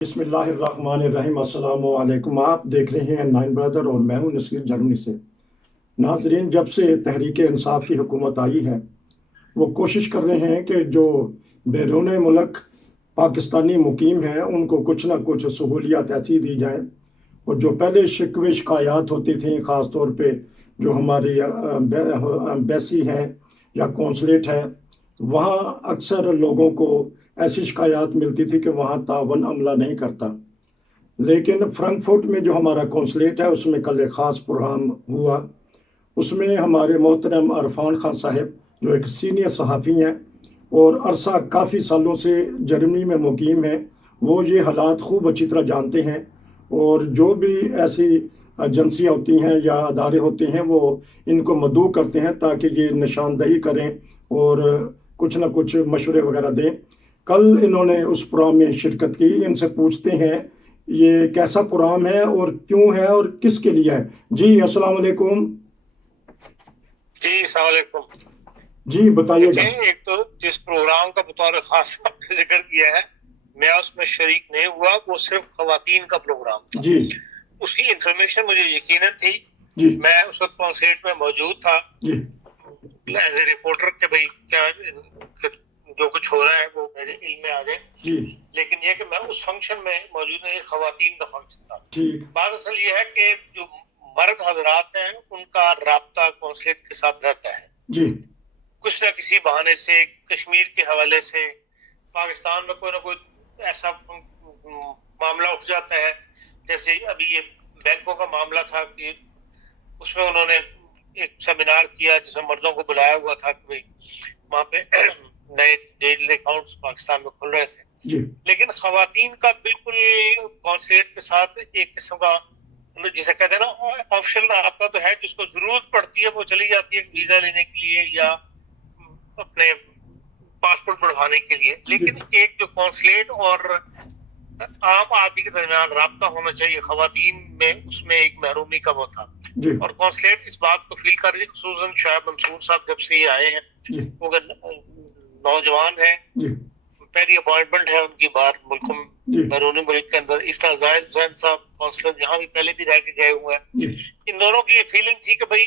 بسم اللہ الرحمن الرحیم۔ السلام علیکم، آپ دیکھ رہے ہیں نائن برادر اور میں ہوں نصیر جرمنی سے۔ ناظرین، جب سے تحریک انصاف کی حکومت آئی ہے وہ کوشش کر رہے ہیں کہ جو بیرون ملک پاکستانی مقیم ہیں ان کو کچھ نہ کچھ سہولیات ایسی دی جائیں، اور جو پہلے شکوے شکایات ہوتی تھیں، خاص طور پہ جو ہماری ایمبیسی ہے یا کونسلیٹ ہے، وہاں اکثر لوگوں کو ایسی شکایات ملتی تھی کہ وہاں تعاون عملہ نہیں کرتا۔ لیکن فرنکفرٹ میں جو ہمارا کونسلیٹ ہے اس میں کل ایک خاص پروگرام ہوا، اس میں ہمارے محترم عرفان خان صاحب جو ایک سینئر صحافی ہیں اور عرصہ کافی سالوں سے جرمنی میں مقیم ہیں، وہ یہ حالات خوب اچھی طرح جانتے ہیں، اور جو بھی ایسی ایجنسیاں ہوتی ہیں یا ادارے ہوتے ہیں وہ ان کو مدعو کرتے ہیں تاکہ یہ نشاندہی کریں اور کچھ نہ کچھ مشورے وغیرہ دیں۔ کل انہوں نے اس پروگرام میں شرکت کی، ان سے پوچھتے ہیں یہ کیسا پروگرام ہے اور کیوں ہے اور کس کے لیے ہے۔ جی السلام علیکم۔ جی السلام علیکم۔ جی بتائیے گا۔ ایک تو جس پروگرام کا بطور خاص آپ نے ذکر کیا ہے میں اس میں شریک نہیں ہوا، وہ صرف خواتین کا پروگرام تھا۔ جی اس کی انفارمیشن مجھے یقیناً تھی، جی میں اس وقت کونسلیٹ میں موجود تھا جی ایز اے رپورٹر کہ بھائی کیا جو کچھ ہو رہا ہے وہ میرے علم میں آ جائے، جی لیکن یہ کہ میں اس فنکشن میں موجود نہیں، خواتین کا فنکشن تھا۔ ٹھیک۔ بات اصل یہ ہے کہ جو مرد حضرات ہیں ان کا رابطہ کونسلیٹ کے ساتھ رہتا ہے، جی کچھ نہ کسی بہانے سے، کشمیر کے حوالے سے، پاکستان میں کوئی نہ کوئی ایسا معاملہ اٹھ جاتا ہے، جیسے ابھی یہ بینکوں کا معاملہ تھا کہ اس میں انہوں نے ایک سیمینار کیا جس میں مردوں کو بلایا ہوا تھا کہ بھائی وہاں پہ نئے ڈیجیٹل اکاؤنٹس پاکستان میں کھل رہے تھے، جی لیکن خواتین کا بالکل کونسلیٹ کے ساتھ ایک قسم کا جسے کہتے ہیں نا آفیشل رابطہ تو ہے، جس کو ضرورت پڑتی ہے وہ چلی جاتی ہے ویزا لینے کے لیے یا اپنے پاسپورٹ بڑھوانے کے لیے، لیکن ایک جو کونسلیٹ اور عام آدمی کے درمیان رابطہ ہونا چاہیے خواتین میں، اس میں ایک محرومی کا وہ تھا۔ جی اور کونسلیٹ اس بات کو فیل کر رہی، خصوصاً شعیب منصور صاحب جب سے یہ آئے ہیں، جی وہ نوجوان ہیں، جی پہلی اپوائنٹمنٹ ہے ان کی باہر ملک میں، جی بیرونی ملک کے اندر۔ اس طرح زاہد حسین صاحب کونسلر یہاں بھی پہلے بھی رہ کے گئے ہوئے ہیں۔ جی ان دونوں کی یہ فیلنگ تھی کہ بھائی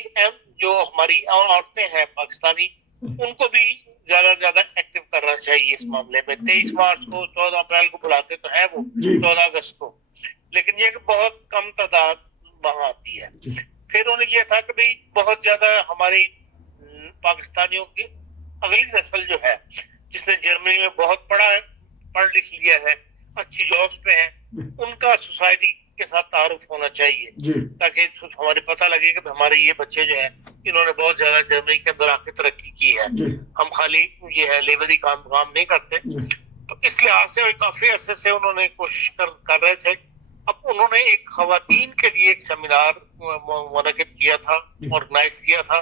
جو ہماری عورتیں ہیں پاکستانی، ان کو بھی زیادہ سے زیادہ ایکٹیو کرنا چاہیے اس معاملے میں۔ 23 مارچ کو، 14 اپریل کو بلاتے تو ہیں وہ، جی 14 اگست کو، لیکن یہ کہ بہت کم تعداد وہاں آتی ہے۔ جی پھر انہیں یہ تھا کہ بھائی بہت زیادہ ہماری پاکستانیوں کی اگلی نسل جو ہے جس نے جرمنی میں بہت پڑھ لکھ لیا ہے، اچھی جابس پہ ہیں، ان کا سوسائٹی کے ساتھ تعارف ہونا چاہیے، جی تاکہ ہمارے پتہ لگے کہ ہمارے یہ بچے جو ہیں انہوں نے بہت زیادہ جرمنی کے اندر آ کے ترقی کی ہے، جی ہم خالی یہ ہے لیبری کام نہیں کرتے۔ جی تو اس لحاظ سے کافی عرصے سے انہوں نے کوشش کر رہے تھے۔ اب انہوں نے ایک خواتین کے لیے ایک سیمینار منعقد کیا تھا، آرگنائز کیا تھا،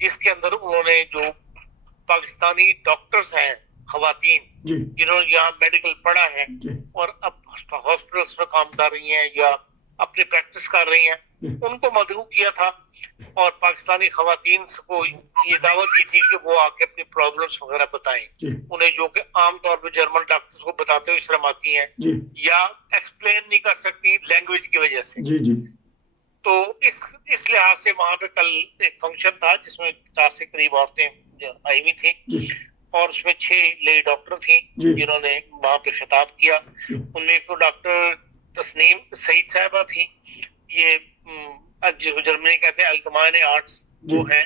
جس کے اندر انہوں نے جو پاکستانی ڈاکٹرز ہیں خواتین جی جنہوں نے یہاں میڈیکل پڑھا ہے جی اور اب ہاسپٹلس میں کام کر رہی ہیں یا اپنی پریکٹس کر رہی ہیں، ان کو مدعو کیا تھا، اور پاکستانی خواتین کو یہ دعوت دی تھی کہ وہ آ کے اپنی پرابلمس وغیرہ بتائیں جی انہیں، جو کہ عام طور پہ جرمن ڈاکٹرز کو بتاتے ہوئے شرم آتی ہیں جی یا ایکسپلین نہیں کر سکتی لینگویج کی وجہ سے۔ جی جی تو اس لحاظ سے وہاں پہ کل ایک فنکشن تھا جس میں 50 سے قریب عورتیں آئی ہوئی تھیں، جی اور اس میں 6 لے ڈاکٹر تھیں جی جنہوں نے وہاں پہ خطاب کیا۔ ان میں ایک تو ڈاکٹر تسنیم سعید صاحبہ تھیں، یہ جس کو جرمنی کہتے ہیں الکمائن آرٹس، وہ ہیں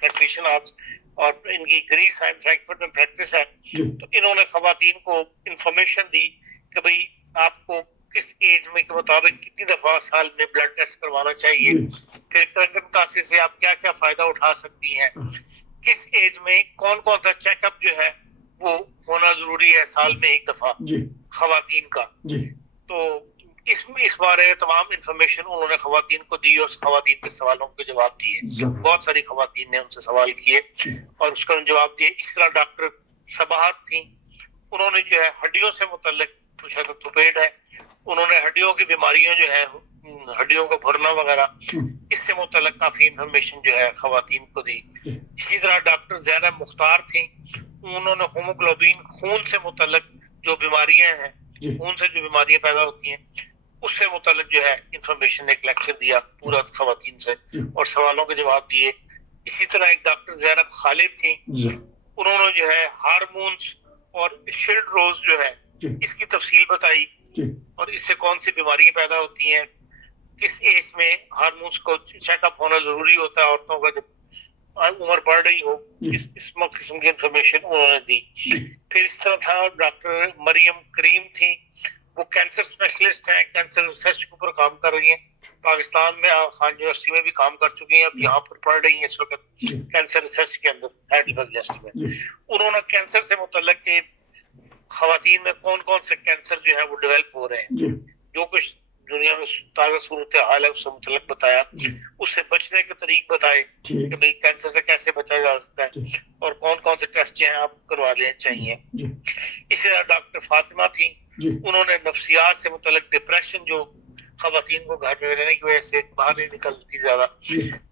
پریکٹیشن آرٹس، اور ان کی گریس اینڈ فرینکفرٹ میں پریکٹس ہے۔ تو انہوں نے خواتین کو انفارمیشن دی کہ بھئی آپ کو کس ایج میں کے مطابق کتنی دفعہ سال میں بلڈ ٹیسٹ کروانا چاہیے، پھر کرنٹن کاسے سے آپ کیا کیا فائدہ اٹھا سکتی ہیں، کس ایج میں کون کون سا چیک اپ جو ہے وہ ہونا ضروری ہے سال میں ایک دفعہ خواتین کا۔ تو اس بارے تمام انفارمیشن انہوں نے خواتین کو دی اور خواتین کے سوالوں کے جواب دیے۔ بہت ساری خواتین نے ان سے سوال کیے اور اس کا جواب دیے۔ اس طرح ڈاکٹر صباحت تھیں، انہوں نے جو ہے ہڈیوں سے متعلق پوچھا کہ توپیڈ ہے، انہوں نے ہڈیوں کی بیماریاں جو ہے ہڈیوں کا بھرنا وغیرہ اس سے متعلق کافی انفارمیشن جو ہے خواتین کو دی۔ اسی طرح ڈاکٹر زینب مختار تھیں، انہوں نے ہوموگلوبین خون سے متعلق جو بیماریاں ہیں جی خون سے جو بیماریاں پیدا ہوتی ہیں اس سے متعلق جو ہے انفارمیشن، ایک لیکچر دیا پورا خواتین سے اور سوالوں کے جواب دیے. اسی طرح ایک ڈاکٹر زینب خالد تھی، جی انہوں نے جو ہے ہارمونز اور شیلڈ روز جو ہے جی اس کی تفصیل بتائی جی اور اس سے کون سی بیماریاں پیدا ہوتی ہیں، کس ایج میں ہارمونز کو چیک اپ ہونا ضروری ہوتا ہے عورتوں کا جب عمر بڑھ رہی ہو. اس قسم کی انفارمیشن انہوں نے دی. پھر اس طرح تھا ڈاکٹر مریم کریم تھی، وہ کینسر اسپیشلسٹ ہیں، کینسر ریسرچ کے اوپر کام کر رہی ہیں. پاکستان میں خان یونیورسٹی میں بھی کام کر چکی ہیں، اب یہاں پر پڑھ رہی ہیں اس وقت کینسر ریسرچ کے اندر ہیڈلبرگ یونیورسٹی میں. انہوں نے کینسر سے متعلق کہ خواتین میں کون کون سے کینسر جو ہے وہ ڈیولپ ہو رہے ہیں، جو کچھ دنیا میں تازہ صورتحال ہے اس سے متعلق بتایا، اس سے بچنے کے طریق بتائے کہ بھئی کینسر سے کیسے بچا جا سکتا ہے اور کون کون سے ٹیسٹ جو ہیں آپ کروا لینے چاہیے. اسی طرح ڈاکٹر فاطمہ تھی، انہوں نے نفسیات سے متعلق ڈپریشن جو خواتین کو گھر میں رہنے کی وجہ سے باہر نہیں نکلتی زیادہ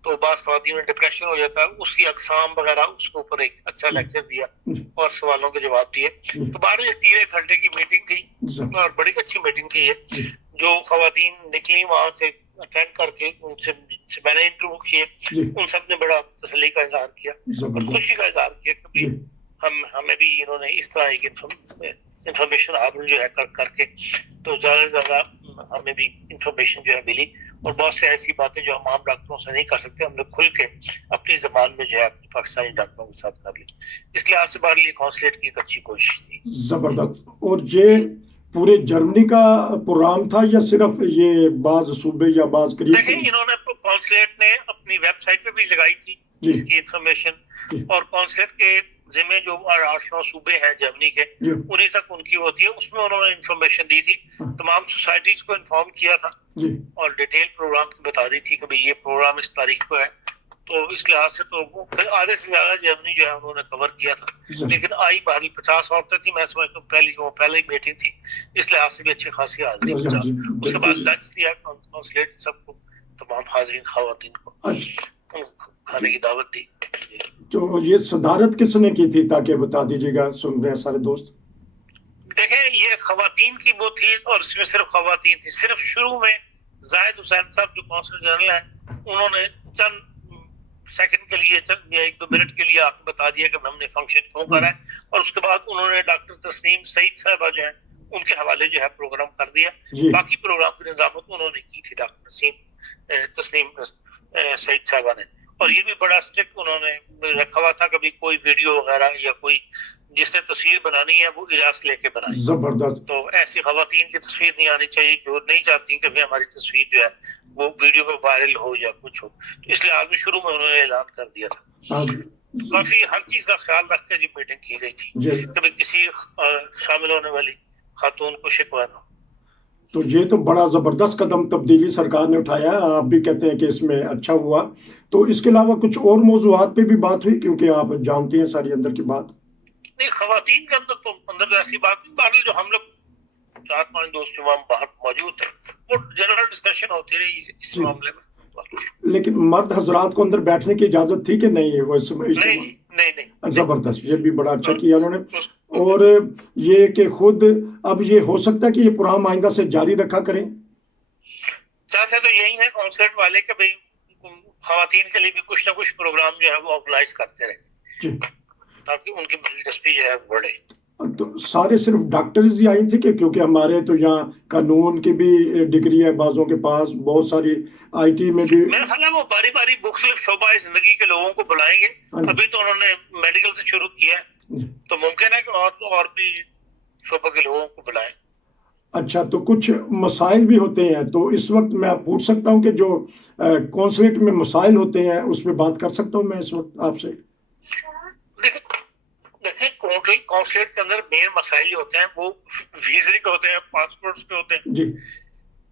تو بعض خواتین میں ڈپریشن ہو جاتا ہے، اس کی اقسام وغیرہ اس کے اوپر ایک اچھا لیکچر دیا اور سوالوں کے جواب دیے. تو 12 گھنٹے کی میٹنگ تھی اور بڑی اچھی میٹنگ تھی یہ. جو خواتین نکلی وہاں سے اٹینڈ کر کے ان سے میں نے انٹرویو کیے، ان سب نے بڑا تسلی کا اظہار کیا اور خوشی کا اظہار کیا کہ ہمیں بھی انہوں نے اس طرح ایک انفارمیشن حاصل جو ہے کر کے تو زیادہ سے زیادہ ہمیں بھی انفارمیشن جو ہے ملی اور بہت سے ایسی باتیں جو ہم عام ڈاکٹروں سے نہیں کر سکتے ہم نے کھل کے اپنی زبان میں جو ہے اپنی پاکستانی ڈاکٹروں کے ساتھ کر لی. اس لحاظ سے ہمارے لیے کانسلیٹ کی ایک اچھی کوشش تھی. زبردست. اور یہ پورے جرمنی کا پروگرام تھا یا صرف یہ بعض صوبے یا بعض قریب؟ دیکھیں انہوں نے کانسلیٹ نے اپنی ویب سائٹ پہ بھی لگائی تھی اس کی انفارمیشن اور کانسلیٹ کے ذمہ جو 8-9 صوبے ہیں جرمنی کے انہی تک ان کی ہوتی ہے، اس میں انہوں نے انفارمیشن دی تھی، تمام سوسائٹیز کو انفارم کیا تھا اور ڈیٹیل پروگرام کی بتا دی تھی کہ یہ پروگرام اس تاریخ کو ہے. تو اس لحاظ سے تو پھر آدھے سے زیادہ جرمنی جو ہے انہوں نے کور کیا تھا، لیکن آئی بہرحال 50 عورتیں تھی، میں سمجھتا ہوں پہلی میٹنگ تھی، اس لحاظ سے بھی اچھی خاصی حاضری 50. اس کے بعد لنچ دیا کانسلیٹ سب کو، تمام حاضرین خواتین کو کھانے کی دعوت دی. تو یہ صدارت کس نے کی تھی تاکہ بتا دیجیے گا، سن رہے ہیں سارے دوست؟ دیکھیں یہ خواتین کی وہ تھی اور اس میں صرف خواتین تھی. صرف شروع میں زاہد حسین صاحب جو کونسل جنرل ہیں انہوں نے چند سیکنڈ کے لیے چند 1-2 منٹ کے لیے آپ کو بتا دیا کہ ہم نے فنکشن کیوں کرا ہے اور اس کے بعد انہوں نے ڈاکٹر تسنیم سعید صاحبہ جو ہیں ان کے حوالے جو ہے پروگرام کر دیا. باقی پروگرام کی نظامت انہوں نے کی تھی ڈاکٹر تسنیم سعید صاحبہ نے. اور یہ بھی بڑا اسٹرکٹ انہوں نے رکھا ہوا تھا، کبھی کوئی ویڈیو وغیرہ یا کوئی جس نے تصویر بنانی ہے وہ اجازت لے کے بنائے. زبردست. تو ایسی خواتین کی تصویر نہیں آنی چاہیے جو نہیں چاہتی کہ ہماری تصویر جو ہے وہ ویڈیو پہ وائرل ہو یا کچھ ہو. اس لیے آدمی شروع میں انہوں نے اعلان کر دیا تھا. کافی ہر چیز کا خیال رکھ کے جب میٹنگ کی گئی تھی کبھی کسی شامل ہونے والی خاتون کو شکوہ نہ. تو یہ تو بڑا زبردست قدم تبدیلی سرکار نے اٹھایا، آپ بھی کہتے ہیں کہ اس میں اچھا ہوا. تو اس کے علاوہ کچھ اور موضوعات پہ بھی بات ہوئی کیونکہ آپ جانتے ہیں ساری اندر کی بات؟ نہیں خواتین کے اندر تو ایسی بات نہیں، باہر جو ہم لوگ 4-5 دوست جو وہاں باہر موجود تھے وہ جنرل ڈسکشن ہوتی رہی اس معاملے میں. لیکن مرد حضرات کو اندر بیٹھنے کی اجازت تھی کہ نہیں؟ نہیں. زبردست، یہ بھی بڑا اچھا کیا انہوں نے. اور یہ کہ خود اب یہ ہو سکتا ہے کہ یہ پروگرام آئندہ سے جاری رکھا کریں؟ چاہتے تو یہی ہے کانسلیٹ والے کہ بھئی خواتین کے لیے بھی کچھ نہ کچھ پروگرام جو ہے وہ آرگنائز کرتے رہے تاکہ ان کی دلچسپی جو ہے بڑھے. تو سارے صرف ڈاکٹرز ہی آئی تھی کہ کیونکہ ہمارے تو یہاں قانون کی بھی ڈگری ہے بعضوں کے پاس، بہت ساری آئی ٹی میں بھی میرا خیال ہے وہ باری باری مختلف شعبہ زندگی کے لوگوں کو بلائیں گے. ابھی تو انہوں نے میڈیکل سے شروع کیا ہے تو ممکن ہے کہ اور بھی شعبہ کے لوگوں کو بلائیں. اچھا، تو کچھ مسائل بھی ہوتے ہیں تو اس وقت میں پوچھ سکتا ہوں کہ جو کونسلیٹ میں مسائل ہوتے ہیں اس پہ بات کر سکتا ہوں میں اس وقت آپ سے؟ دیکھیں کونسلیٹ کے اندر مین مسائل جو ہوتے ہیں وہ ویزے کے ہوتے ہیں، پاسپورٹس کے ہوتے ہیں جی.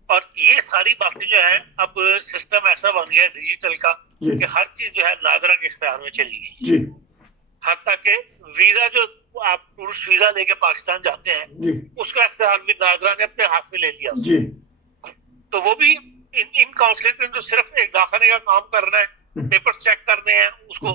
اور یہ ساری باتیں جو ہیں اب سسٹم ایسا بن گیا ڈیجیٹل کا کہ ہر چیز جو ہے نادرا کے اختیار میں چلی گئی جی. حتیٰ کہ ویزا جو آپ ٹورسٹ ویزا لے کے پاکستان جاتے ہیں اس کا اختیار بھی نادرا نے اپنے ہاتھ میں لے لیا جی. تو وہ بھی ان کاؤنسلنگ میں جو صرف ایک داخلے کا کام کرنا ہے، پیپرز چیک کرنے ہیں، اس کو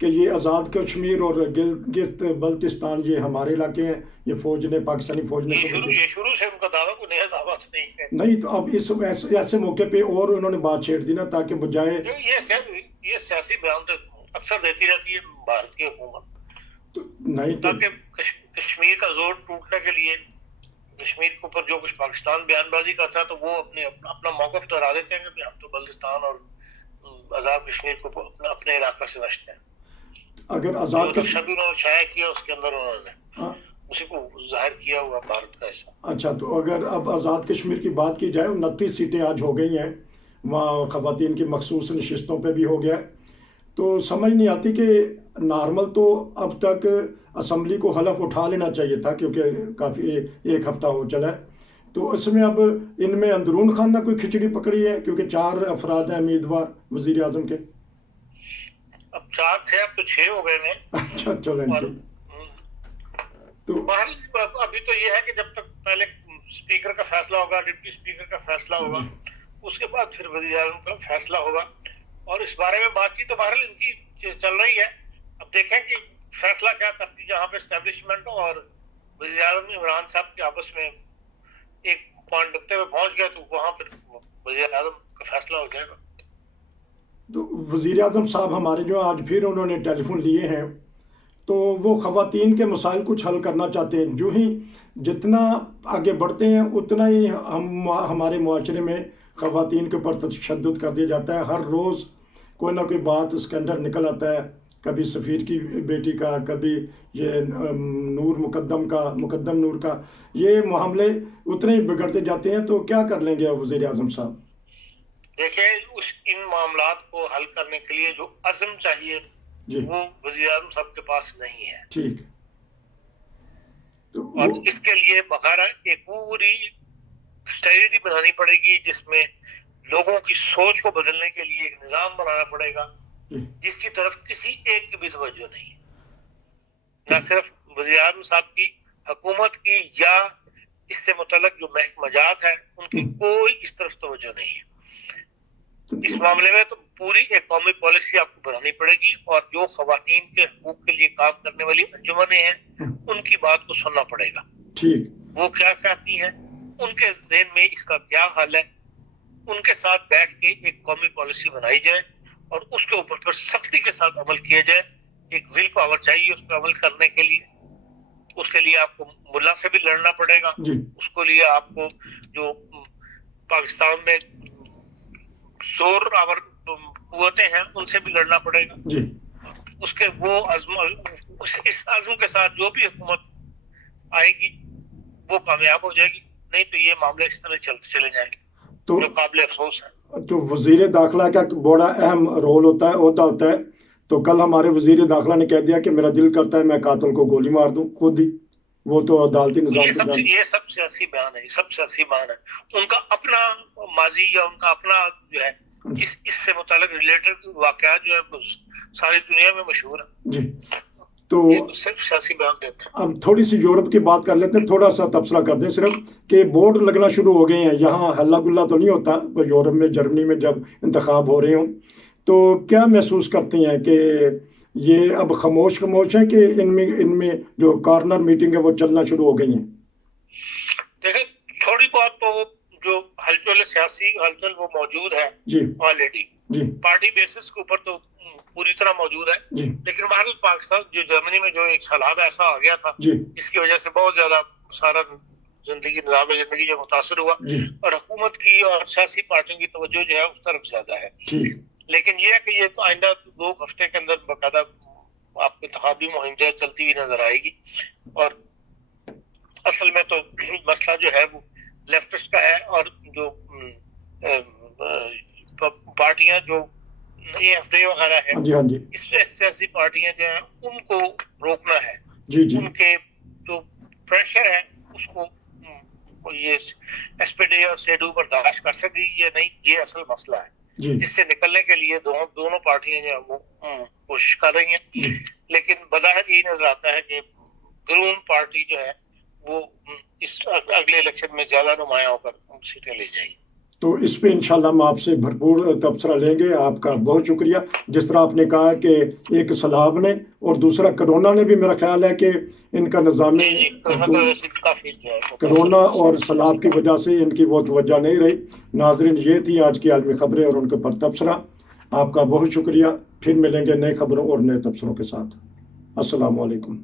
کہ یہ آزاد کشمیر اور گلگت بلتستان یہ ہمارے علاقے ہیں، یہ فوج نے، پاکستانی فوج نے یہ شروع سے ان کا دعویٰ کو نیا دعویٰ نہیں ہے. نہیں، تو اب اس ایسے موقع پہ اور انہوں نے بات چھیڑ دی نا، تاکہ بجائے یہ سیاسی بیان تو اکثر دیتی رہتی ہے بھارت کی حکومت، نہیں، تاکہ کشمیر کا زور ٹوٹنے کے لیے کشمیر کے اوپر جو کچھ پاکستان بیان بازی کرتا ہے تو وہ اپنا موقف دہرا دیتے ہیں کہ ہم تو بلتستان اور آزاد کشمیر کو اپنے علاقہ سے وحشتے ہیں. اگر آزاد کشمیر بھی انہوں نے شائع کیا، اس کے اندر انہوں نے اسی کو ظاہر کیا ہوا بھارت کا حصہ. اچھا، تو اگر اب آزاد کشمیر کی بات کی جائے، 29 سیٹیں آج ہو گئی ہیں، وہاں خواتین کی مخصوص نشستوں پہ بھی ہو گیا، تو سمجھ نہیں آتی کہ نارمل تو اب تک اسمبلی کو حلف اٹھا لینا چاہیے تھا، کیونکہ کافی ایک ہفتہ ہو چلا ہے، تو اس میں اب ان میں اندرون خانہ کوئی کھچڑی پکڑی ہے، کیونکہ 4 افراد ہیں امیدوار وزیر اعظم کے. اب 4 تھے، اب تو 6 ہو گئے ہیں. اچھا، چلیں تو ابھی تو یہ ہے کہ جب تک پہلے اسپیکر کا فیصلہ ہوگا، ڈپٹی اسپیکر کا فیصلہ ہوگا، اس کے بعد پھر وزیر اعظم کا فیصلہ ہوگا، اور اس بارے میں بات چیت تو بہرحال ان کی چل رہی ہے. اب دیکھیں کہ فیصلہ کیا کرتی، جہاں پہ اسٹیبلشمنٹ اور وزیر اعظم عمران صاحب کے آپس میں ایک پوائنٹ نقطے پہ پہنچ گئے تو وہاں پھر وزیر اعظم کا فیصلہ ہو جائے گا. تو وزیر اعظم صاحب ہمارے جو آج پھر انہوں نے ٹیلی فون لیے ہیں، تو وہ خواتین کے مسائل کچھ حل کرنا چاہتے ہیں. جو ہی جتنا آگے بڑھتے ہیں اتنا ہی ہمارے معاشرے میں خواتین کے اوپر تشدد کر دیا جاتا ہے. ہر روز کوئی نہ کوئی بات اس کے اندر نکل آتا ہے، کبھی سفیر کی بیٹی کا، کبھی یہ مقدم نور کا، یہ معاملے اتنے ہی بگڑتے جاتے ہیں. تو کیا کر لیں گے وزیر اعظم صاحب؟ دیکھیں، ان معاملات کو حل کرنے کے لیے جو عزم چاہیے جی، وہ وزیر اعظم صاحب کے پاس نہیں ہے. ٹھیک. اور اس کے لیے بغیر ایک پوری اسٹریٹجی بنانی پڑے گی، جس میں لوگوں کی سوچ کو بدلنے کے لیے ایک نظام بنانا پڑے گا جس کی طرف کسی ایک کی بھی توجہ نہیں، نہ صرف وزیر اعظم صاحب کی، حکومت کی، یا اس سے متعلق جو محکمہ جات ہیں ان کی کوئی اس طرف توجہ نہیں ہے. اس معاملے میں تو پوری ایک قومی پالیسی آپ کو بنانی پڑے گی، اور جو خواتین کے حقوق کے لیے کام کرنے والی انجمنیں ہیں ان کی بات کو سننا پڑے گا. ٹھیک. وہ کیا کہتی ہیں، ان کے ذہن میں اس کا کیا حل ہے، ان کے ساتھ بیٹھ کے ایک قومی پالیسی بنائی جائے اور اس کے اوپر پھر سختی کے ساتھ عمل کیا جائے. ایک ول پاور چاہیے اس پہ عمل کرنے کے لیے. اس کے لیے آپ کو ملا سے بھی لڑنا پڑے گا، اس کے لیے آپ کو جو پاکستان میں زور آور قوتیں ہیں ان سے بھی لڑنا پڑے گا. اس کے وہ اس عزم کے ساتھ جو بھی حکومت آئے گی وہ کامیاب ہو جائے گی، نہیں تو یہ معاملے اس طرح چلتے چلے جائیں گے جو قابل افسوس ہے. تو وزیر داخلہ کا بڑا اہم رول ہوتا ہے. تو کل ہمارے وزیر داخلہ نے کہہ دیا کہ میرا دل کرتا ہے میں قاتل کو گولی مار دوں خود ہی. وہ تو عدالتی نظام یہ سب سیاسی بیان ہے، سب سیاسی بیان ہے. ان کا اپنا ماضی یا ان کا اپنا جو ہے اس سے متعلق ریلیٹڈ واقعات جو ہے ساری دنیا میں مشہور ہیں. جی. تو صرف سیاسی بیان دیتے ہیں. اب تھوڑی سی یورپ کی بات کر لیتے ہیں، تھوڑا سا تبصرہ کر دیں صرف کہ بورڈ لگنا شروع ہو گئے ہیں. یہاں ہلہ گلہ تو نہیں ہوتا یورپ میں، جرمنی میں جب انتخاب ہو رہے ہوں تو کیا محسوس کرتے ہیں کہ یہ اب خاموش ہیں کہ ان میں جو کارنر میٹنگ ہے وہ چلنا شروع ہو گئی ہیں؟ دیکھیں، تھوڑی بہت تو جو ہلچل سیاسی ہلچل وہ موجود ہے آلریڈی، پارٹی بیسس کے اوپر تو پوری طرح موجود ہے. لیکن بہرحال پاکستان جو جرمنی میں جو ایک سیلاب ایسا آ گیا تھا جس کی وجہ سے بہت زیادہ سارا نظام زندگی جو متاثر ہوا، اور حکومت کی اور سیاسی پارٹیوں کی توجہ جو ہے اس طرف زیادہ ہے. لیکن یہ ہے کہ یہ تو آئندہ 2 ہفتے کے اندر باقاعدہ آپ کو انتخابی مہم جو ہے چلتی ہوئی نظر آئے گی. اور اصل میں تو مسئلہ جو ہے وہ لیفٹسٹ کا ہے، اور جو پارٹیاں جو ایف ڈی وغیرہ ہے اس میں سیاسی پارٹیاں جو ہیں ان کو روکنا ہے. ان کے جو پریشر ہے اس کو یہ ایس پی ڈی اور سیڈو برداشت کر سکے یا نہیں، یہ اصل مسئلہ ہے جس سے نکلنے کے لیے دونوں پارٹیاں جو ہیں وہ کوشش کر رہی ہیں. لیکن بظاہر یہی نظر آتا ہے کہ گرون پارٹی جو ہے وہ اس اگلے الیکشن میں زیادہ نمایاں ہو کر سیٹیں لے جائے گی. تو اس پہ انشاءاللہ ہم آپ سے بھرپور تبصرہ لیں گے. آپ کا بہت شکریہ. جس طرح آپ نے کہا کہ ایک سیلاب نے اور دوسرا کرونا نے بھی میرا خیال ہے کہ ان کا نظام کرونا اور سیلاب کی وجہ سے ان کی وہ توجہ نہیں رہی. ناظرین یہ تھی آج کی عالمی خبریں اور ان کے پر تبصرہ. آپ کا بہت شکریہ. پھر ملیں گے نئے خبروں اور نئے تبصروں کے ساتھ. السلام علیکم.